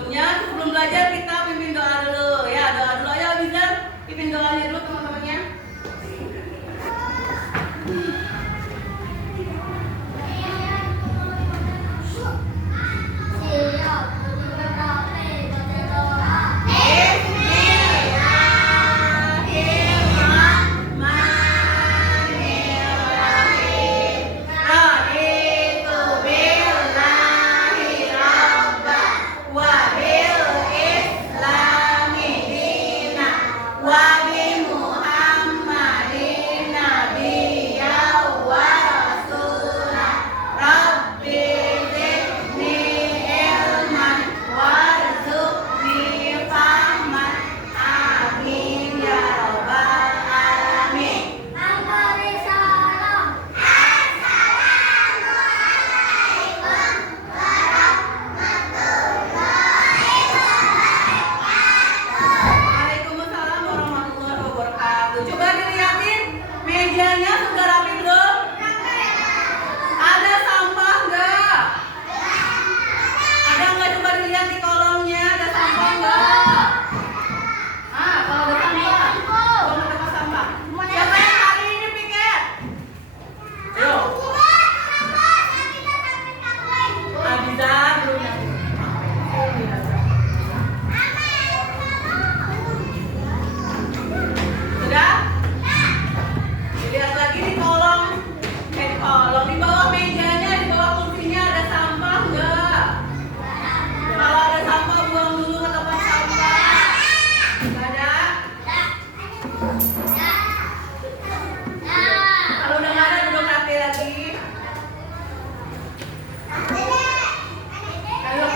Sebelum belajar kita pimpin doa dulu ya, doa dulu ya Bizar, pimpin doanya dulu teman-temannya. Coba dilihatin mejanya sudah rapi belum? Ada sampah enggak? Ada enggak, coba dilihat di kolongnya ada sampah enggak? Kalau ada sampah, kalau ada sampah. Siapa yang hari ini piket? Ayo. Abizar belum yang sudah? Lihat lagi di kolong, di bawah mejanya, di bawah kursinya ada sampah enggak? Kalau ada sampah buang dulu ke tempat sampah. Enggak ada? Kalau udah nggak ada, duduk rapi lagi. Ayo.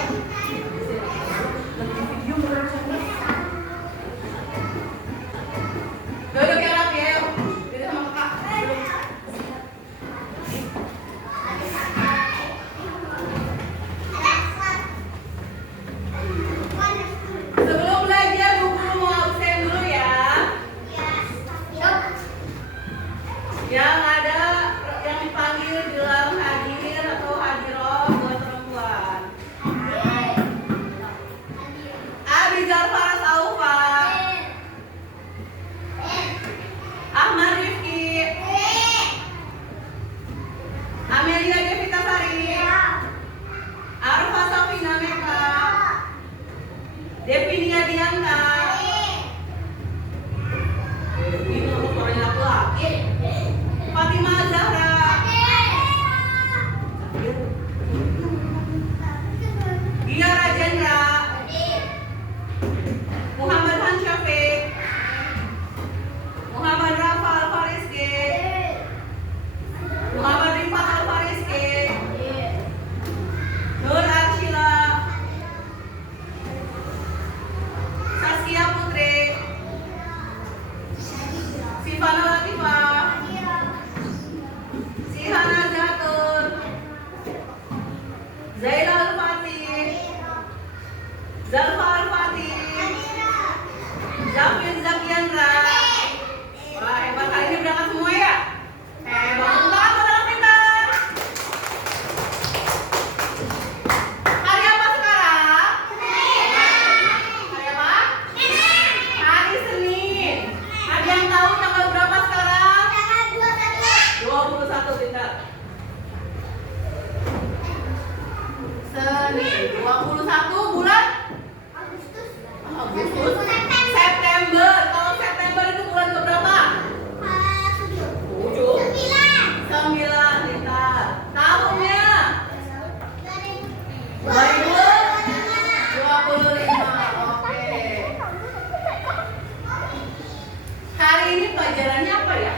Duduk yang rapi, ayo. Duduk sama kakak. Duduk. Sebelum belajar, Bu Guru mau absen dulu ya. Yang ada, yang dipanggil bilang hadir atau hadiroh buat perempuan. Abizar Faras Aufa, Ahmad Rifki, Amelia Devita Sari, Arfa Safina Meka, Devi Nia Dianta, ini nomor suaranya laki-laki, Fatimah Zahra, Gia Rajendra, Muhammad Han Syafiq, Muhammad Rafa Al-Fariski, Muhammad Rifat Al-Fariski, Nur Arshila, Saskia Putri, Sifana Latifah, Sihana Zatur, Zaila Al-Fatih, Zalfa Al-Fatih, Zafin Zakiandra. Wah, hebat, hari ini berangkat semua ya? Hebat, bukan anak pintar. Hari apa sekarang? Hari apa? Hari Senin. Ada yang tahu tanggal berapa sekarang? 21, pintar. Senin, 21 bulan? Agustus. September. Kalau September itu bulan berapa? 7. 9, pintar. Tahunnya? 2025. Oke. Hari ini pelajarannya apa ya?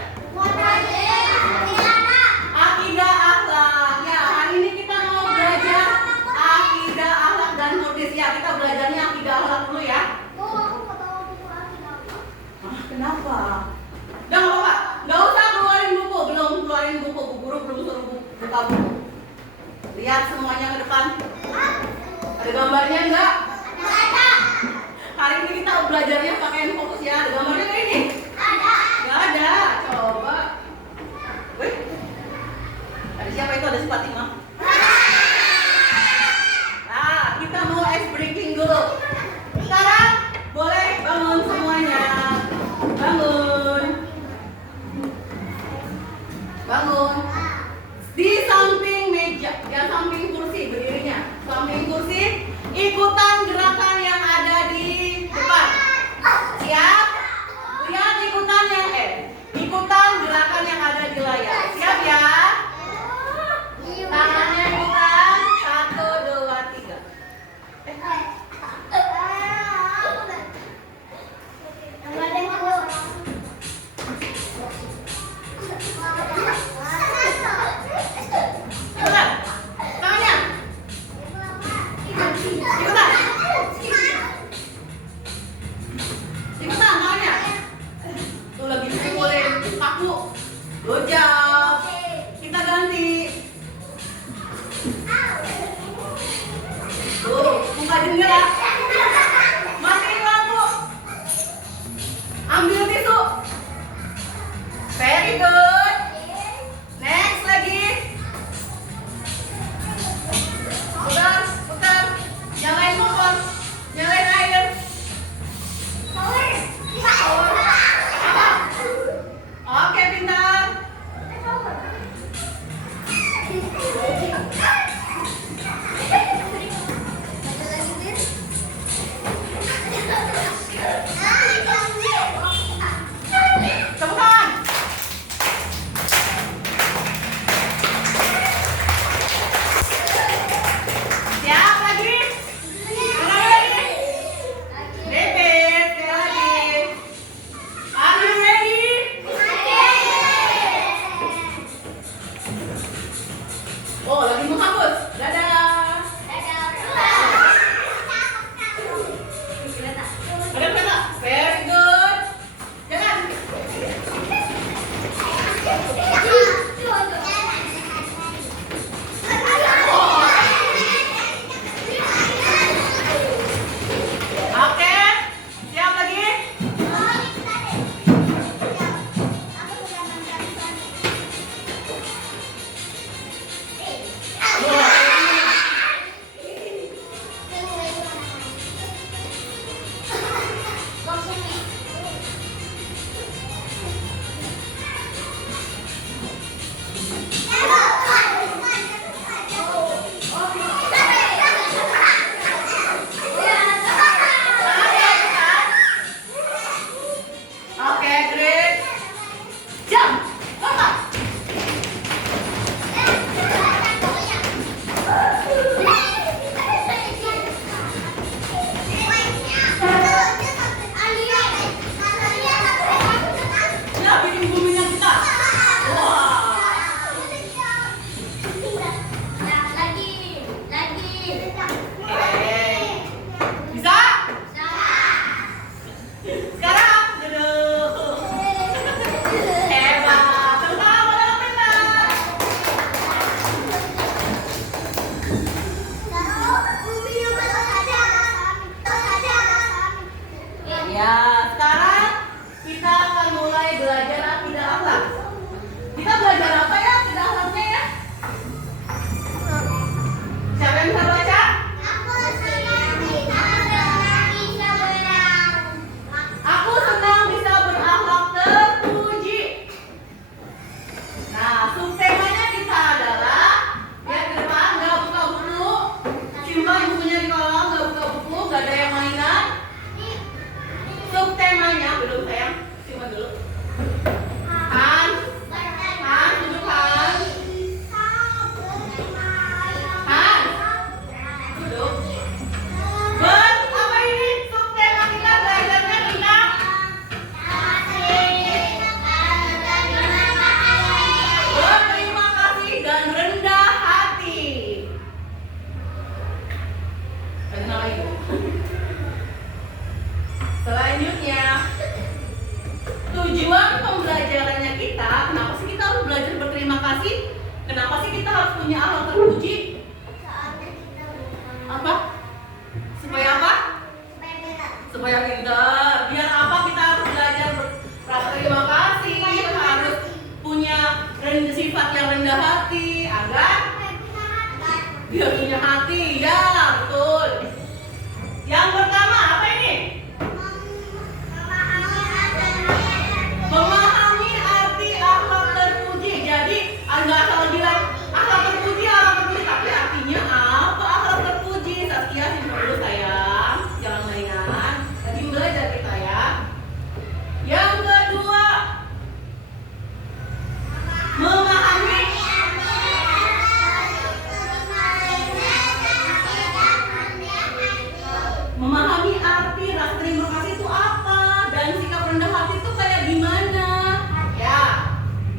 Akidah akhlak. Ya, hari ini kita mau belajar akidah akhlak dan hadis ya. Kita belajarnya akidah akhlak dulu ya. Kenapa? Udah nggak apa-apa. Nggak usah keluarin buku. Belum keluarin buku. Bu Guru belum suruh buka buku. Lihat semuanya ke depan. Ada gambarnya enggak? Ada. Hari ini kita belajarnya pakai hand fokus ya. Ada gambarnya nggak ini? Ada. Nggak ada. Coba. Wih. Ada siapa itu? Ada si Fatimah. Nah, kita mau ice breaking dulu. Oke, Grace. Jam. Lompat. Ya, bikin buminya kita. Wah. Bisa? Sekarang duduk. Hebat. Tepuk tangan buat anak pintar. Ya, sekarang kita akan mulai belajar akidah akhlak. Kita belajar apa ya akidah akhlaknya ya? Siapa yang bisa baca? Aku senang bisa berakhlak terpuji. Nah, subtemanya kita adalah ya ke depan nggak buka buku, simpan bukunya di kolong, nggak buka buku, nggak ada yang mainan. Subtemanya belum sayang, simpan dulu. Hans, duduk Hans, duduk. Apa ini? Subtema kita belajarnya tentang berterima kasih dan rendah hati. Kenapa itu? Selanjutnya, tujuan pembelajarannya kita, kenapa sih kita harus belajar berterima kasih? Kenapa sih kita harus punya akhlak terpuji? Apa? Supaya apa? Supaya pintar. Biar apa kita harus belajar berterima kasih? Harus punya sifat yang rendah hati agar biar punya hati. Ya, betul. Yang pertama apa ini? Memahami arti akhlak terpuji. Jadi nggak asal bilang akhlak terpuji, tapi artinya apa akhlak terpuji? Saskia simpan dulu sayang, jangan mainan. Tadi belajar kita ya. Yang kedua, memahami arti rasa terima kasih itu apa dan sikap rendah hati itu kayak gimana ya.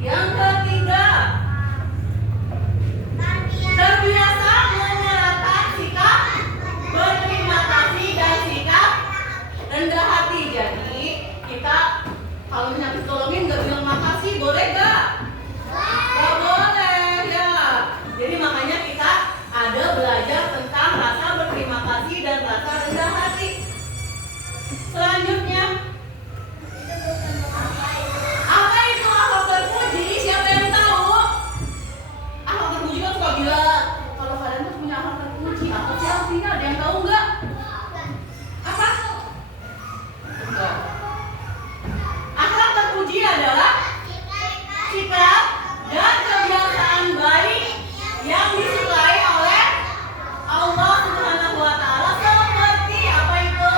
Yang ketiga, terbiasa menyerahkan sikap berterima kasih dan sikap rendah hati. Jadi kita kalau nyampe tolongin nggak bilang makasih, boleh nggak? Nggak boleh ya. Jadi makanya kita ada belajar tentang rasa berterima kasih dan rasa rendah hati. Selanjutnya, apa itu akhlak terpuji? Siapa yang tahu? Akhlak terpuji kan suka bilang kalau kalian tuh punya akhlak terpuji, apa sih artinya? Ada yang tahu nggak? Apa? Enggak. Akhlak terpuji adalah sikap dan kebiasaan baik yang disukai oleh Allah Subhanahu wa Ta'ala, seperti apa itu?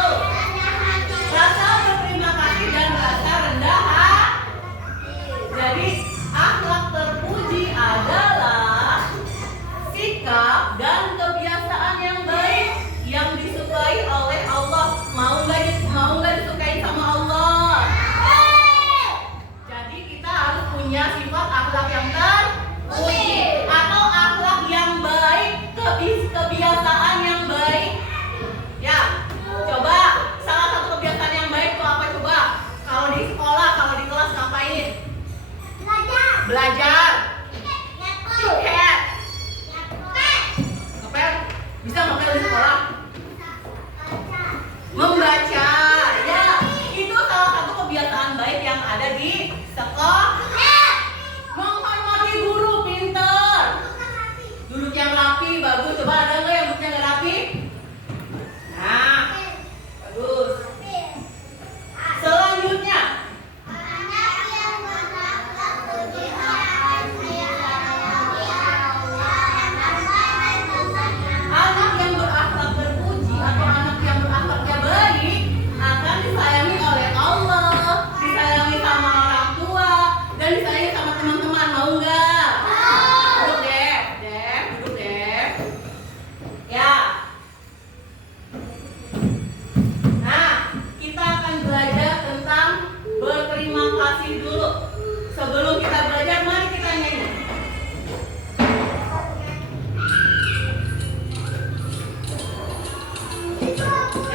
kasih dulu. Sebelum kita belajar, mari kita nyanyi.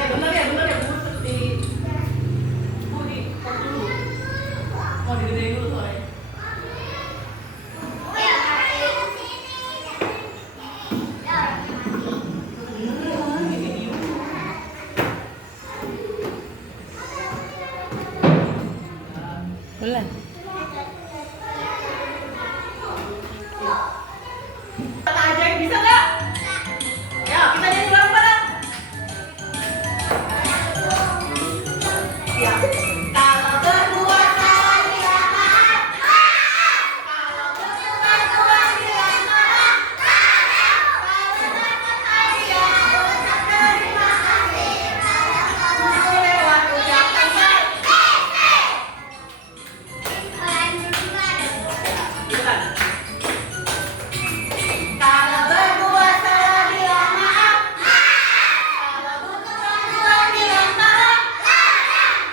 Bentar ya, busuk di dulu. Mau digedein dulu soalnya. Boleh. Kata ajaib bisa nggak? Ya, kita nyanyi bareng-bareng. Ya. Kalau berbuat salah bilang maaf. Kalau berbuat kurang bilang maaf. Kalau dapat hadiah ucap terima kasih. Kamu lewat ucapan baik. Bukan. Kalau berbuat salah bilang maaf. Kalau butuh bantuan bilang tolong.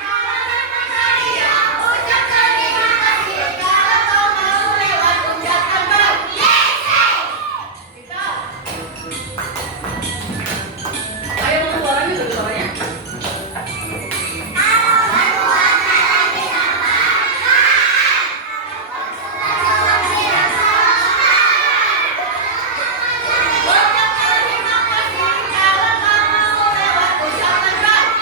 Kalau dapat hadiah ucap terima kasih. Kalau kau mau lewat ucapkan baik. Kita. Ayo mau suaranya dulu suaranya. Ucap terima kasih kalau kau mau lewat ucapan baik.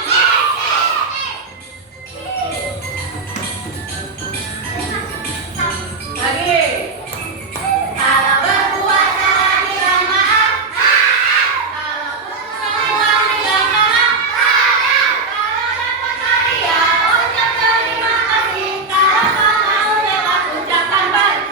Lagi. Kalau berbuat salah bilang maaf. Kalau butuh bantuan bilang tolong. Kalau dapat hadiah ucap terima kasih. Kalau kau mau lewat ucapan baik.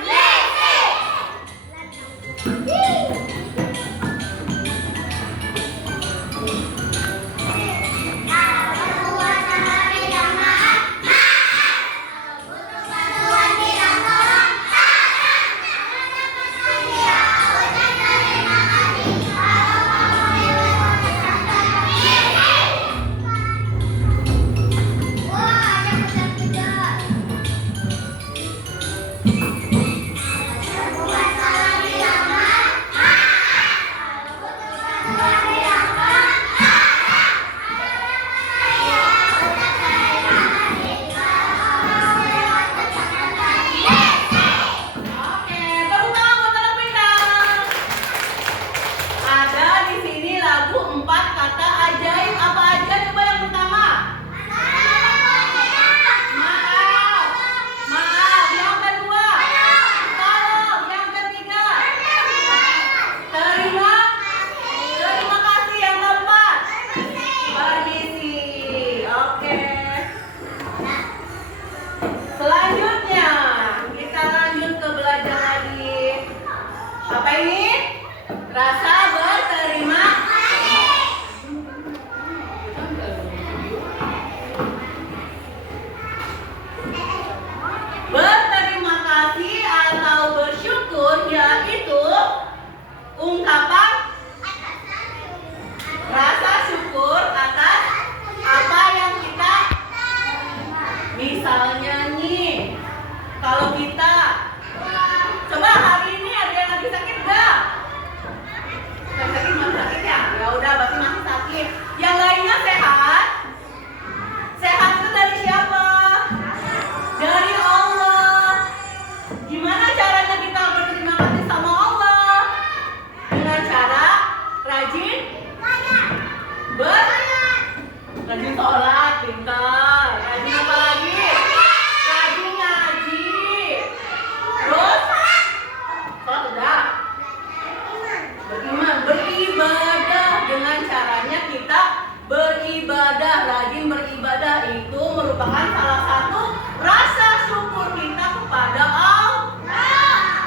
Oke, tepuk tangan buat anak pintar. Ada di sini lagu 4 kata ajaib. Apa aja coba yang pertama? Maaf. Maaf. Yang kedua? Tolong. Yang ketiga? Terima. Terima kasih. Yang keempat? Permisi. Oke. Selanjutnya kita lanjut ke belajar lagi. Apa ini? Rasa berterima. Berterima kasih atau bersyukur yaitu ungkapan rasa syukur atas apa yang kita. Misalnya nih, kalau kita coba hari ini ada yang lagi sakit nggak? Yang sakit masih sakit ya? Ya udah berarti masih sakit. Yang lainnya sehat? Sehat itu dari siapa? Dari Allah. Gimana caranya kita berterima kasih sama Allah? Dengan cara rajin rajin sholat, pintar. Rajin apa lagi? Rajin ngaji. Terus sholat udah. Beribadah. Dengan caranya kita beribadah. Rajin beribadah itu merupakan salah satu rasa syukur kita kepada Allah.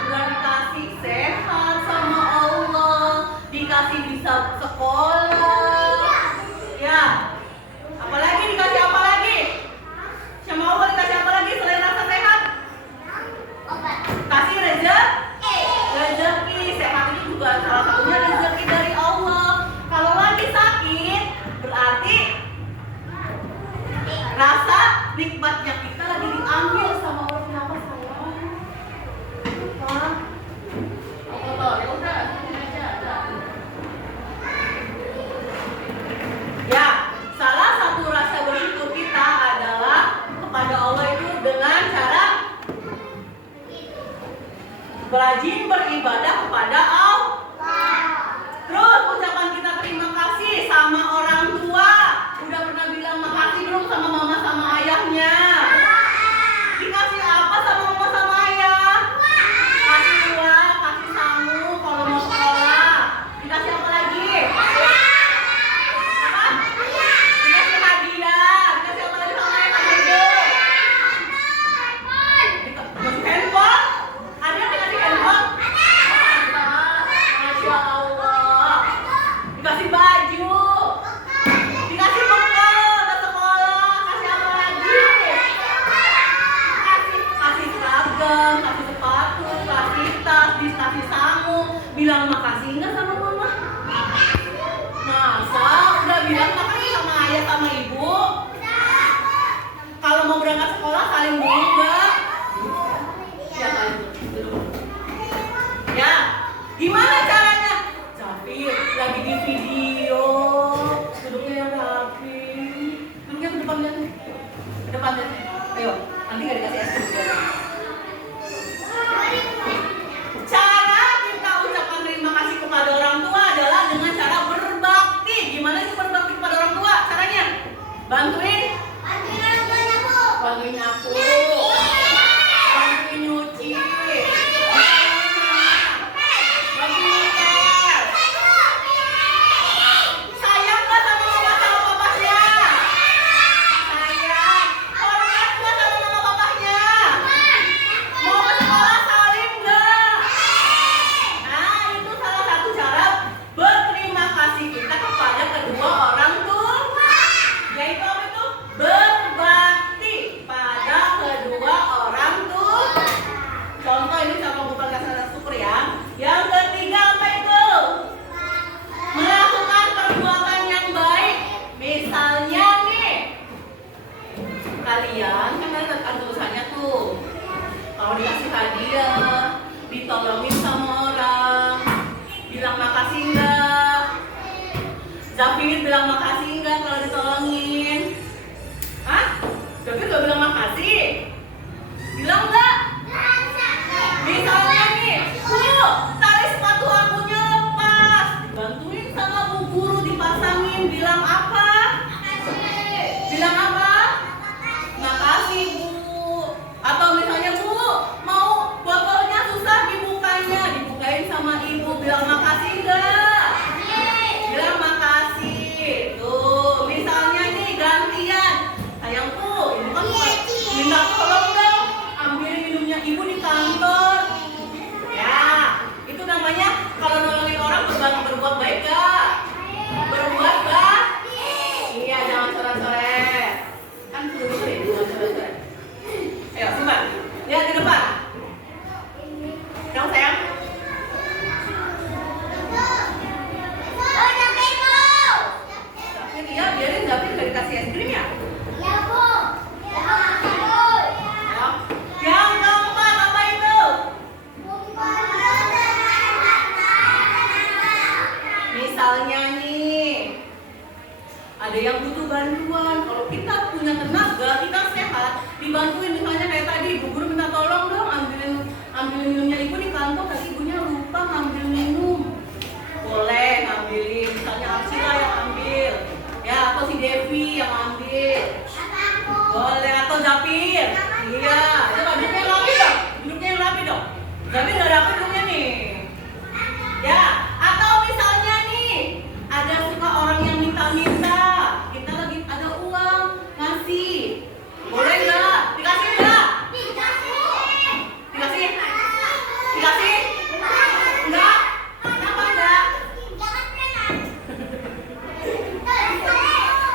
Udah dikasih sehat sama Allah, dikasih bisa sekolah. Ya. Apalagi dikasih apa lagi? Sama Allah dikasih apa lagi selain rasa sehat? Kasih rezeki. Sehat itu juga salah satunya rezeki dari Allah. Kalau lagi sakit berarti rasa nikmatnya kita lagi diambil sama nggak dikasih es krim juga? Cara kita ucapkan terima kasih kepada orang tua adalah dengan cara berbakti. Gimana itu berbakti kepada orang tua? Caranya bantuin nyapu, bantuin nyuci, bantuin nyetel. Sayang nggak sama mama sama papanya? Sayang. Hormat nggak sama mama papanya? Mau ke sekolah salim nggak? Nah, itu salah satu cara berterima kasih kita kepada kedua orang tua. Yaitu apa itu? Berbakti pada kedua orang tua. Contoh ini sama bukan kata syukur ya. Yang ketiga apa itu? Melakukan perbuatan yang baik. Misalnya nih, kalian kan ada tulisannya tuh. Kalau dikasih hadiah, ditolongin sama orang, bilang makasih enggak? Zafir bilang makasih enggak kalau ditolongin? Hah? Zafir gak bilang makasih? Bilang enggak? Misalnya nih, Bu, tali sepatu akunya lepas. Bantuin sama Bu Guru dipasangin, bilang apa? Bilang apa? Makasih Bu. Atau misalnya Bu, mau botolnya susah dibukanya, dibukain sama Ibu, bilang makasih enggak? Bilang makasih. Tuh, misalnya nih gantian. Sayang tuh, Ibu kan minta tolong dong ambil minumnya Ibu di kantor. Ya, itu namanya kalau nolongin orang berbuat baik gak? Berbuat baik? Iya, jangan coret-coret. Kan dulu ya, jangan coret-coret. Ayo, simpan. Lihat di depan. Dong sayang. Zafir, iya, biarin Zafir gak dikasih es krim ya? Yang keempat apa itu? Misalnya nih, ada yang butuh bantuan. Kalau kita punya tenaga, kita sehat, dibantuin. Misalnya kayak tadi, Bu Guru minta tolong dong ambilin minumnya Ibu di kantor. Tadi ibunya lupa ngambil minum. Boleh ngambilin, misalnya Arsila yang ambil, ya, atau si Devi yang ambil. Boleh, atau Zafir. Iya, coba duduknya yang rapi dong. Duduknya yang rapi dong. Zafir udah rapi duduknya nih. Ya, atau misalnya nih, ada suka orang yang minta-minta. Kita lagi ada uang, ngasih. Boleh nggak? Dikasih nggak? Dikasih? Dikasih? Enggak? Kenapa enggak?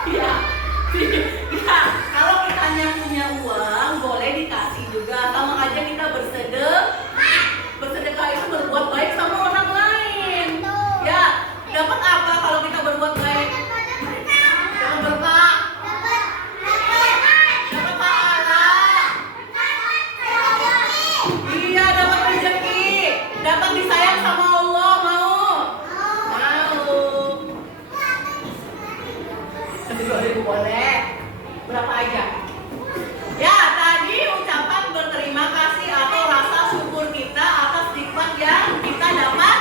Iya. Ya, kalau kitanya punya uang, boleh dikasih juga. Sama aja kita bersedekah. Bersedekah itu berbuat baik sama orang lain. Ya, dapat apa kalau kita berbuat baik? Dapat berkah. Dapat pahala. Iya, dapat rezeki. Dapat disayang sama Allah. Mau? Mau. Nanti 2.000 boleh. Berapa aja? Ya, tadi ucapan berterima kasih atau rasa syukur kita atas nikmat yang kita dapat.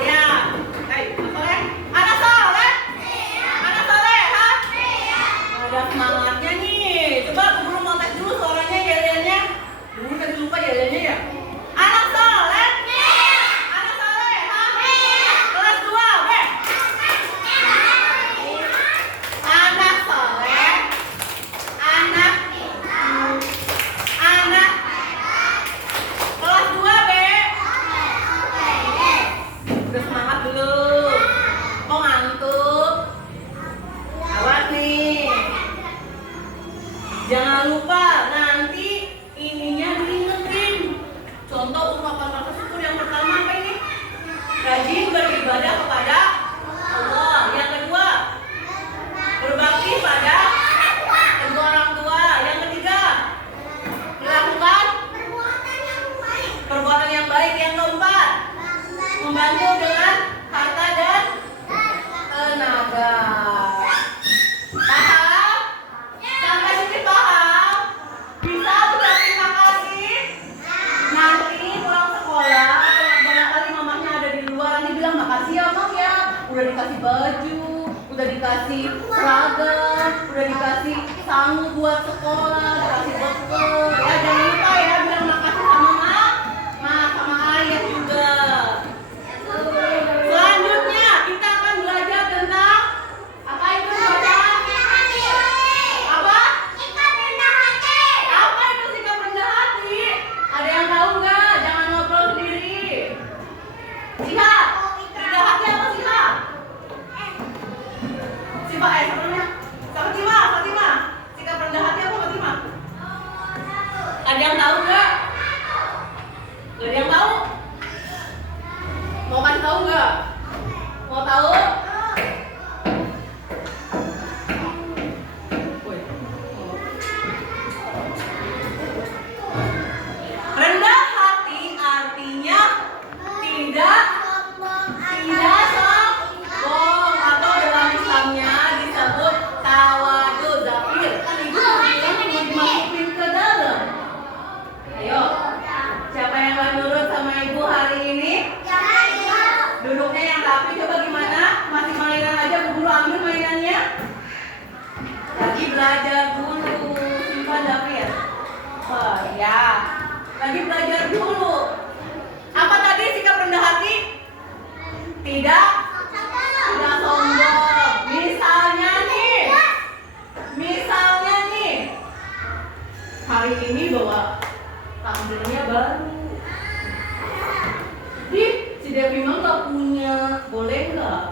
Ya, Soleh? Anak Soleh? Anak Soleh, ha? Ada semangatnya nih. Coba aku belum mau tes dulu suaranya, yel-yelnya. Dulu tadi lupa yel-yelnya ya. Anak Soleh? Anak Soleh, ha? Kelas 2, B. Anak Soleh. Anak kelas 2, B. Udah semangat belum? Kok ngantuk? Awas nih. Jangan lupa nanti ininya diingetin. Contoh ungkapan rasa syukur yang pertama apa ini? Rajin beribadah kepada Allah. Yang kedua, berbakti pada kedua orang tua. Yang ketiga, melakukan perbuatan yang baik. Yang keempat, membantu dengan harta dan tenaga. Paham? Sampai sini paham? dikasih seragam, udah dikasih sangu buat sekolah, dikasih bekal. Ya jangan lupa ya bilang makasih sama sama ayah juga. Selanjutnya kita akan belajar tentang apa itu baca? Apa? Apa itu sikap rendah hati? Ada yang tahu nggak? Jangan ngobrol sendiri. Sihat. Rendah hati apa sihat? Sebelumnya. Fatima. Sikap rendah hati apa Fatima? Ada yang tahu nggak? Gak ada yang tahu? Mau kasih tahu nggak? Mau tahu? Rendah hati artinya tidak sombong atau dalam Islamnya disebut tawadu zafir. Kan ibu bilang mau dimasukin ke dalam. Ayo, siapa yang gak nurut sama ibu hari ini? Duduknya yang rapi, coba gimana? Masih mainan aja, buru ambil mainannya. Lagi belajar dulu, simpan David. Oh ya, lagi belajar dulu. Apa tadi sikap rendah hati? Tidak sombong. Misalnya nih, hari ini bawa tampilnya baru. Si Devi mah nggak punya, boleh nggak?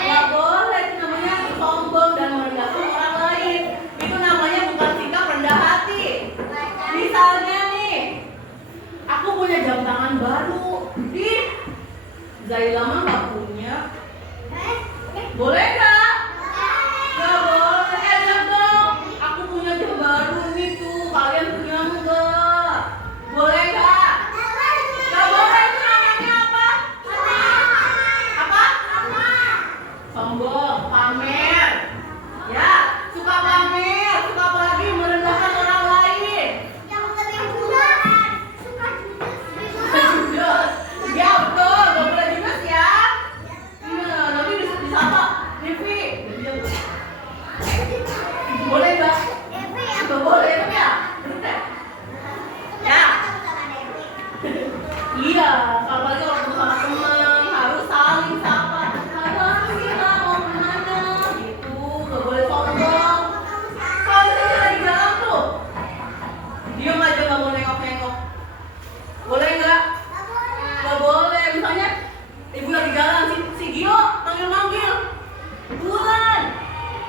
Nggak boleh, itu namanya sombong dan merendahkan orang lain. Itu namanya bukan sikap rendah hati. Misalnya nih, aku punya jam tangan baru. Zaila mah nggak punya. Boleh nggak? Nggak boleh. Lihat dong, aku punya jam baru nih tuh. Kalian punya nggak? Boleh nggak? Nggak boleh. Itu namanya apa? Apa? Sombong, pamer. Ya, suka pamer, suka apalagi merendahkan orang lain. Judes. Ya betul, nggak boleh judes ya. Iya, nanti disapa Devi. Boleh nggak? Nggak boleh ya? Bener. Ya. Iya, kalau lagi kalau ketemu sama teman harus saling sapa. Halo Sila, mau kemana? Gitu, nggak boleh sombong. Kalau kita lagi jalan tuh, diam aja, nggak mau nengok-nengok. Boleh nggak? Nggak boleh. Misalnya ibu lagi jalan, si Gio manggil-manggil, Bulan.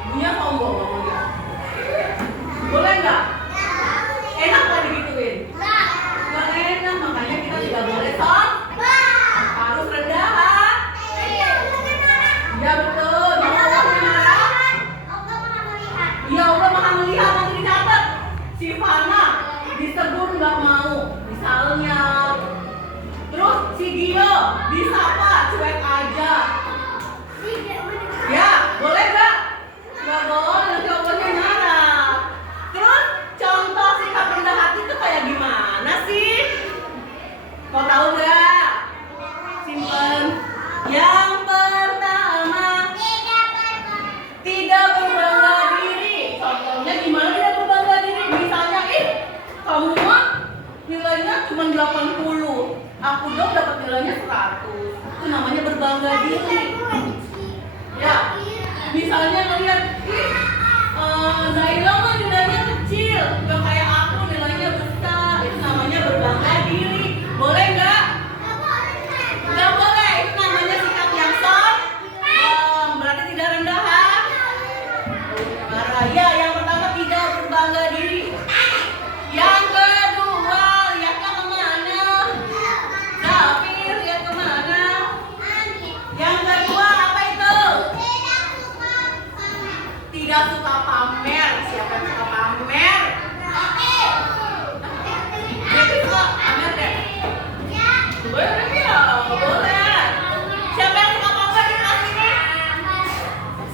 Ibunya sombong, nggak mau lihat. Boleh nggak? Enak nggak digituin? Nggak enak, makanya kita tidak boleh harus rendah hati. Ya betul. Kalau Allah marah, ya Allah maha melihat. Nanti dicatat. Si Fana disebut nggak mau, misalnya. Terus si Gio disapa cuek aja. Ya, boleh nggak? Nggak boleh, nanti Allahnya marah. Terus contoh sikap rendah hati itu kayak gimana sih? Mau tahu nggak? Simpen. Yang pertama, tidak berbangga diri. Contohnya gimana tidak berbangga diri? Misalnya, kamu mah nilainya cuma 80. Aku dong dapat nilainya 100. Itu namanya berbangga diri. Ya, misalnya ngeliat, Zaila mah nilainya kecil, nggak kayak aku nilainya besar. Itu namanya berbangga diri. Boleh nggak? Nggak boleh. Itu namanya sikap yang sombong. Berarti tidak rendah hati. Ya, yang pertama tidak berbangga diri. Yang kedua, lihatnya kemana? Zafir, lihat kemana? Yang kedua apa itu? Tidak suka pamer. Siapa yang suka pamer? Devi suka pamer deh. Boleh ya? Boleh. Siapa yang suka pamer di kelas ini?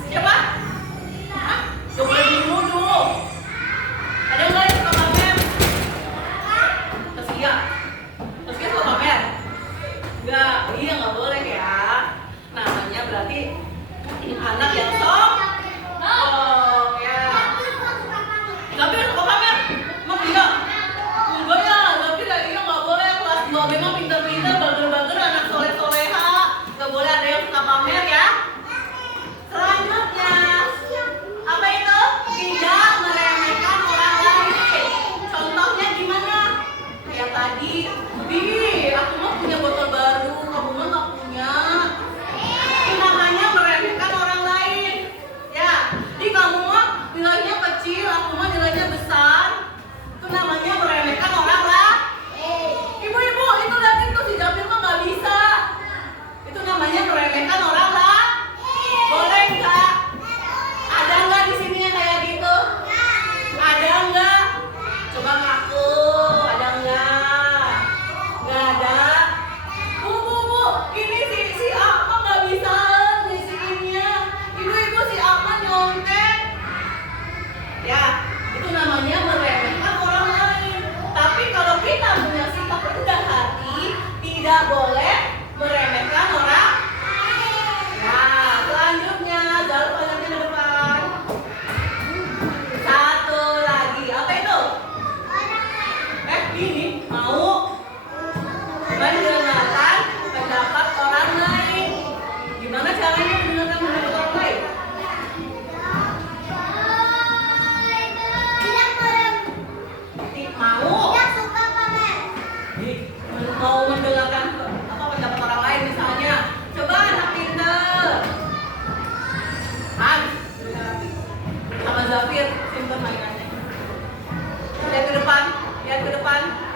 Siapa? Hah? Gak boleh dulu. Ada nggak yang suka pamer? Taskia suka pamer? Nggak boleh ya. Namanya berarti anak yang sombong.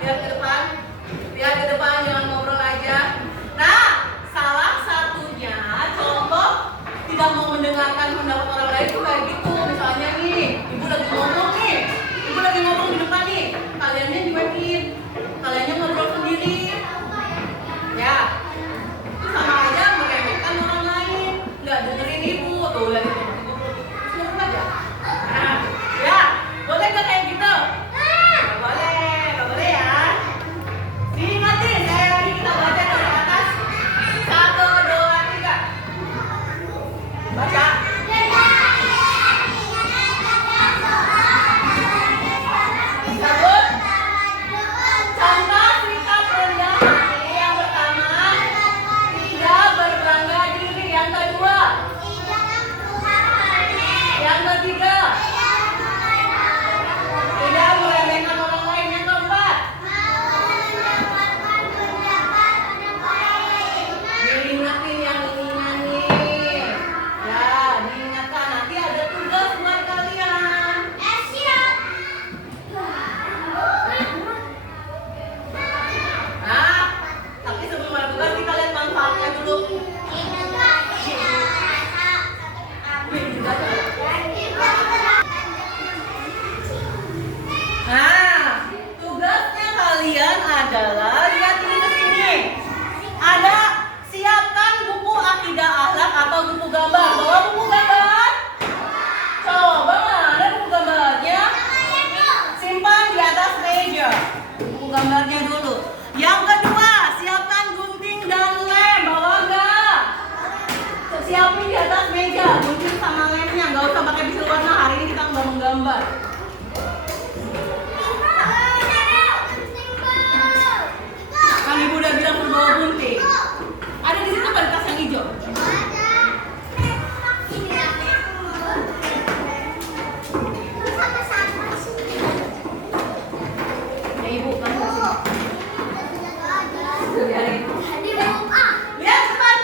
Lihat ke depan. Lihat ke depan, jangan ngobrol aja. Nah, salah satunya contoh tidak mau mendengarkan pendapat orang lain itu kayak gitu. Misalnya nih, ibu lagi ngomong nih. Ibu lagi ngomong di depan nih. Kaliannya nyuekin. Kaliannya ngobrol sendiri. Ya. Itu sama aja meremehkan orang lain. Nggak dengerin ibu. Tuh, lagi ngobrol. Ngobrol aja. Nah, ya. Boleh nggak kayak gitu? Nggak boleh. Nggak boleh ya. Diingatin, saya lagi kita baca dari atas. 1, 2, 3. Baca. Sabut. Contoh sikap rendah hati yang pertama, tidak berbangga diri. Yang kedua, yang ketiga, tidak meremehkan orang lain. Yang keempat, diingatin yang ininya nih. Ya, diingatkan. Nanti ada tugas buat kalian. Nah, tapi sebelum ada tugas kita lihat manfaatnya dulu. Nah, tugasnya kalian adalah lihat ini ke sini. Ada siapkan buku akidah akhlak atau buku gambar. Bawa buku gambar. Coba mana buku gambarnya? Simpan di atas meja. Buku gambarnya dulu. Yang kedua, siapkan gunting dan lem. Bawa enggak? Siapin di atas meja. Gunting sama lemnya. Nggak usah pakai pensil warna. Hari ini kita nggak menggambar. Kan ibu udah bilang suruh bawa gunting. Ada di situ kan tas yang hijau. Ya ibu kan biarin. Lihat cepat.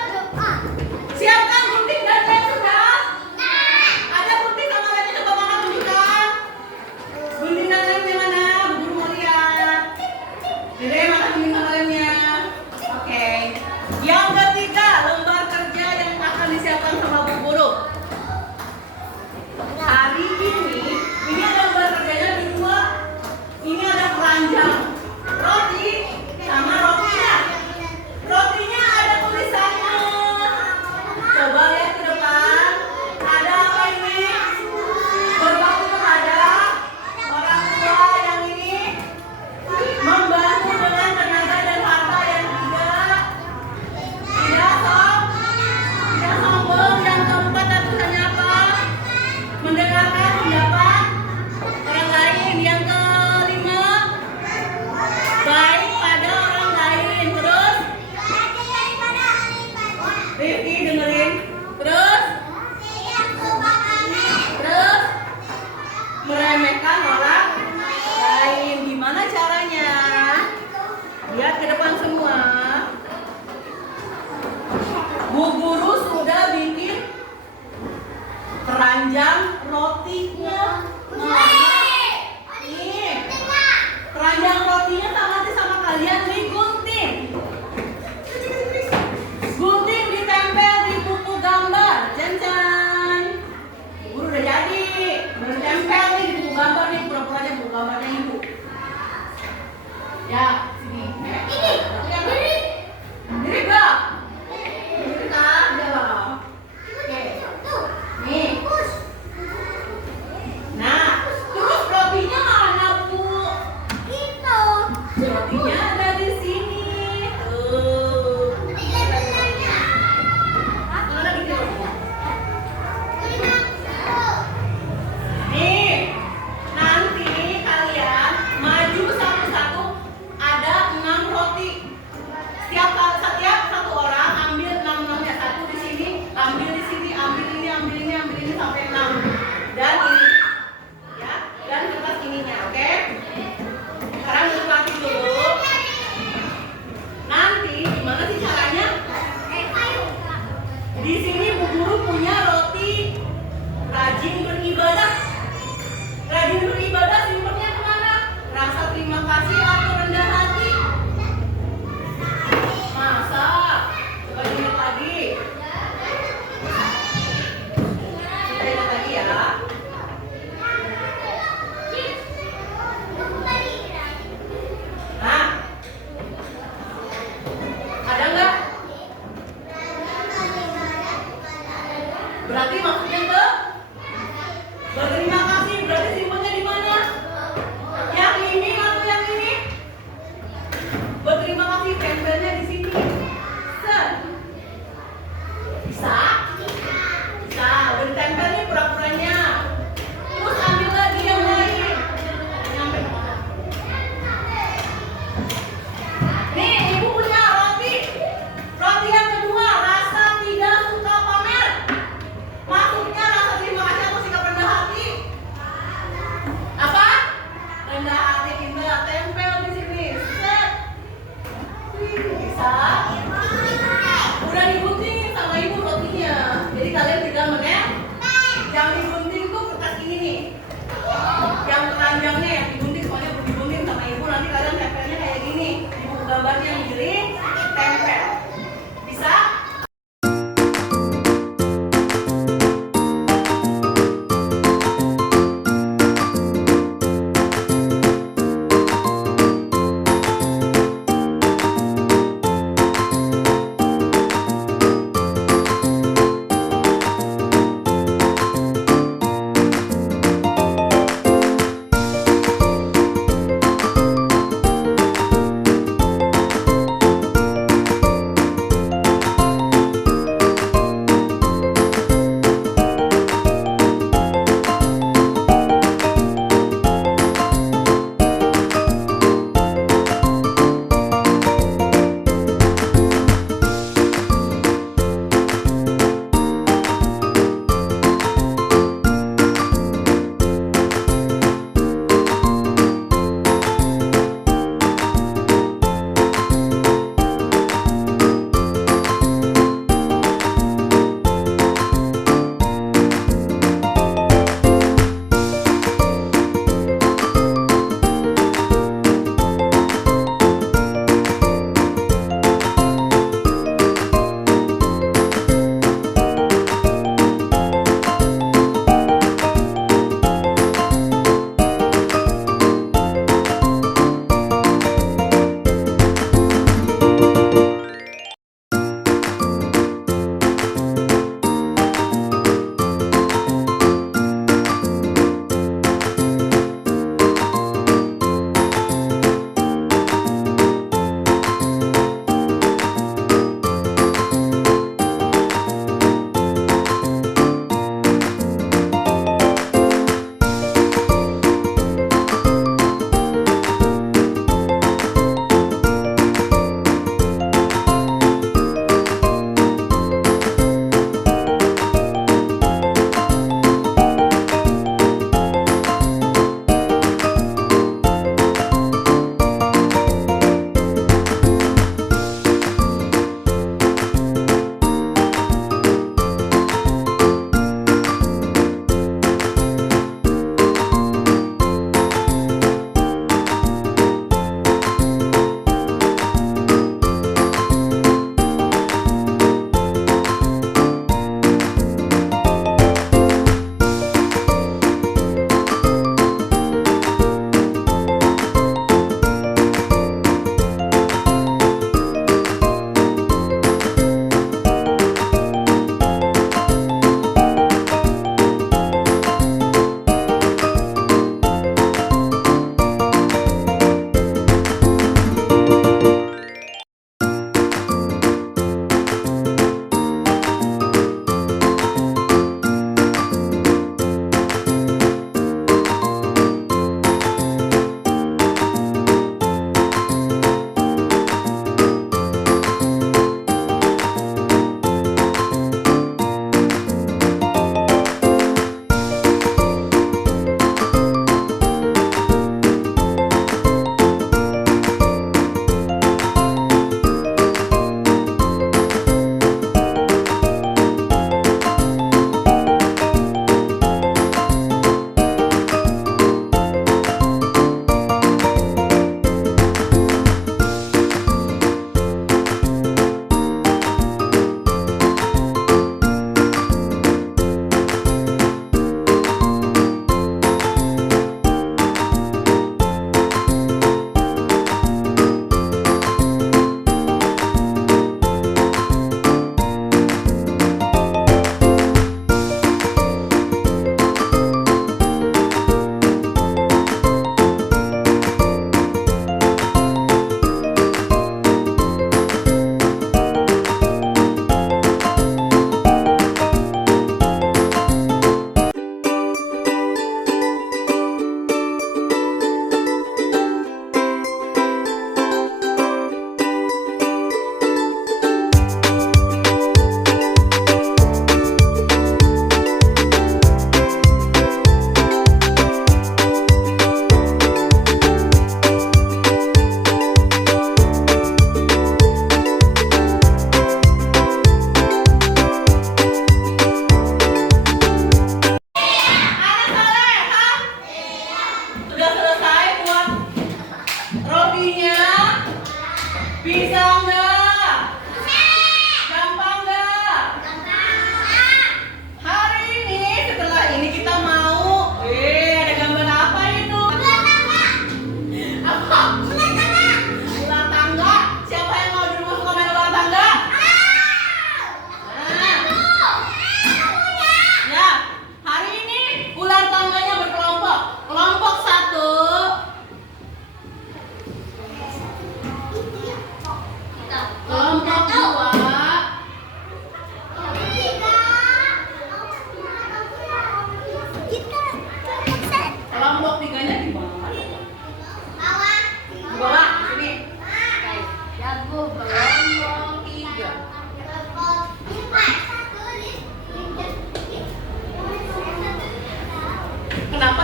Siapkan gunting dan lem sudah. Ada gunting sama lemnya, coba mama tunjukkan. Gunting dan lemnya mana? Bu mau lihat. Dede mana gunting sama lemnya? Oke. Yang ketiga, lembar kerja yang akan disiapkan sama Bu Guru. Hari ini ada lembar kerjanya di dua. Ini ada keranjang roti sama rotinya. Rotinya ada tulisannya. Coba lihat ke depan. Ada apa ini? Berbakti kepada orang tua yang ini membantu dengan tenaga dan harta yang tidak sombong. Yang keempat ada tulisannya apa? Mendengarkan pendapat orang lain. Yang kelima, baik pada orang lain. Terus Rifki dengerin. Terus meremehkan orang lain. Gimana caranya? Lihat ke depan semua. Bu Guru sudah bikin keranjang rotinya. Nih, keranjang rotinya sama kalian digunting. Gunting ditempel di buku gambar. Jan-jan. Guru udah jadi. Udah ditempel nih di buku gambar nih. Pura-puranya buku gambarnya ibu. Ya, sini. Diri gak? Diri kan? Udah lah. Oke. Nih.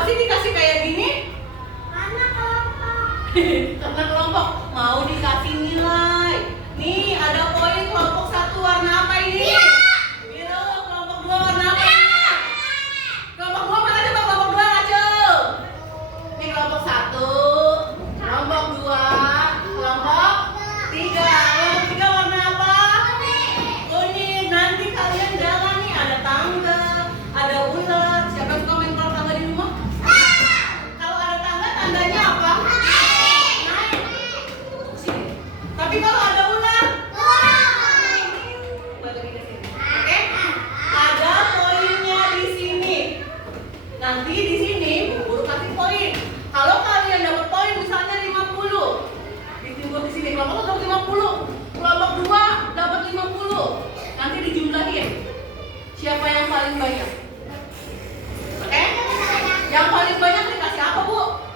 sih dikasih kayak gini? Karena kelompok mau dikasih nilai. Nih ada poin kelompok 1 warna apa ini? Biru. Kelompok 2 warna apa ini? Kelompok 2 mana coba kelompok 2 Rachel? Ini kelompok 1, kelompok 2, kelompok 3. Kelompok 3 warna apa? Kuning. Nanti kalian jalan nih, ada tangga, ada ular. Siapa yang suka main kolam tangga di rumah? Kalau ada tangga, tandanya apa? Tapi kalau ada ular, balik ke sini. Oke? Ada poinnya di sini. Nanti di sini Bu Guru kasih poin. Kalau kalian dapat poin misalnya 50, ditimbul di sini. Kelompok 1 dapat 50, kelompok 2 dapat 50. Nanti dijumlahin. Siapa yang paling banyak? Oke? Yang paling banyak dikasih apa, Bu?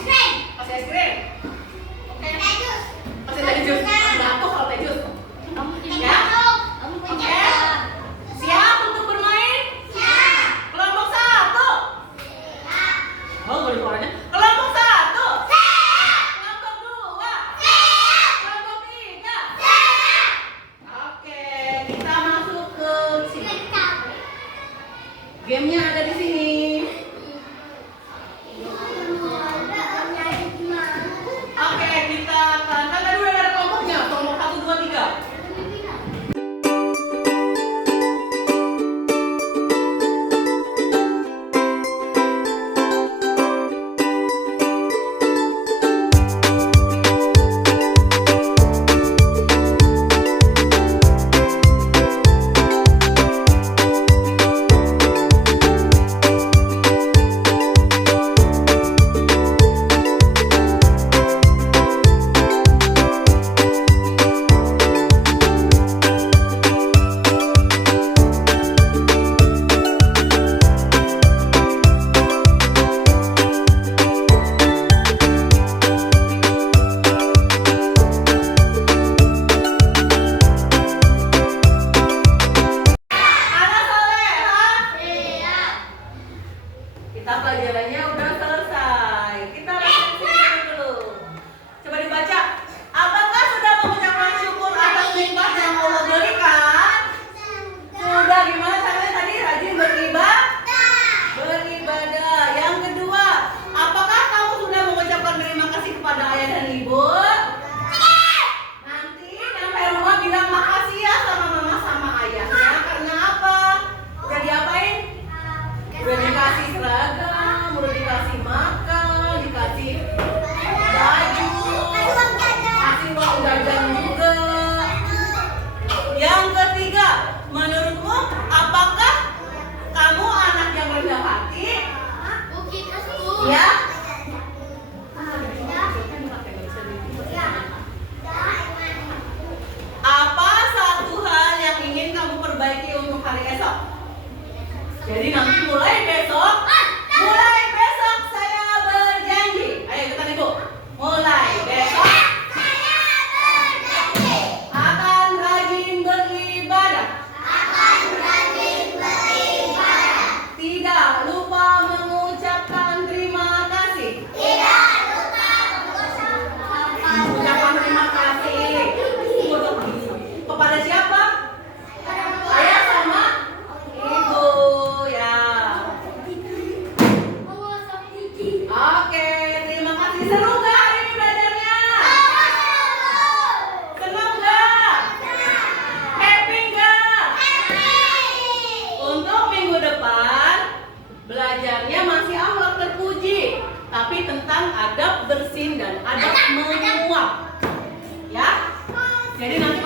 Kasih es krim. Oke. Kasih teh jus. Jatuh kalau teh jus. Ya? Oke. Siap untuk bermain? Siap. Kelompok 1. Oh, gue lupa orangnya. Kelompok 1. Siap. Kelompok 2. Siap. Kelompok 3. Siap. Oke, kita masuk ke sini. Gamenya ada di sini. Oke, kita akan kan tadi udah ada kelompoknya, kelompok 1, 2, 3. Anak soleha? Kita pelajarannya udah selesai. Kita lihat dulu. Coba dibaca. Apakah sudah mengucapkan syukur atas nikmat yang Allah berikan? Sudah. Gimana caranya tadi? Rajin beribadah. Yang kedua, apakah kamu sudah mengucapkan terima kasih kepada ayah dan ibu? Nanti nyampe rumah bilang makasih ya sama mama sama ayahnya. Karena apa? Udah diapain? Udah dikasih seragam, udah dikasih makan, dikasih baju, kasih uang jajan juga. Yang ketiga, menurutmu apakah kamu anak yang rendah hati? Ya? Apa satu hal yang ingin kamu perbaiki untuk hari esok? Jadi nanti mulai besok saya berjanji. Ayo ikutan Ibu. Mulai besok akan rajin beribadah. Tidak lupa mengucapkan terima kasih. Ucapkan terima kasih. Kepada siapa? Ayah sama ibu ya. Oke, terima kasih. Seru nggak hari ini belajarnya? Senang nggak? Happy nggak? Untuk minggu depan belajarnya masih akhlak terpuji, tapi tentang adab bersin dan adab menguap. Ya. Jadi nanti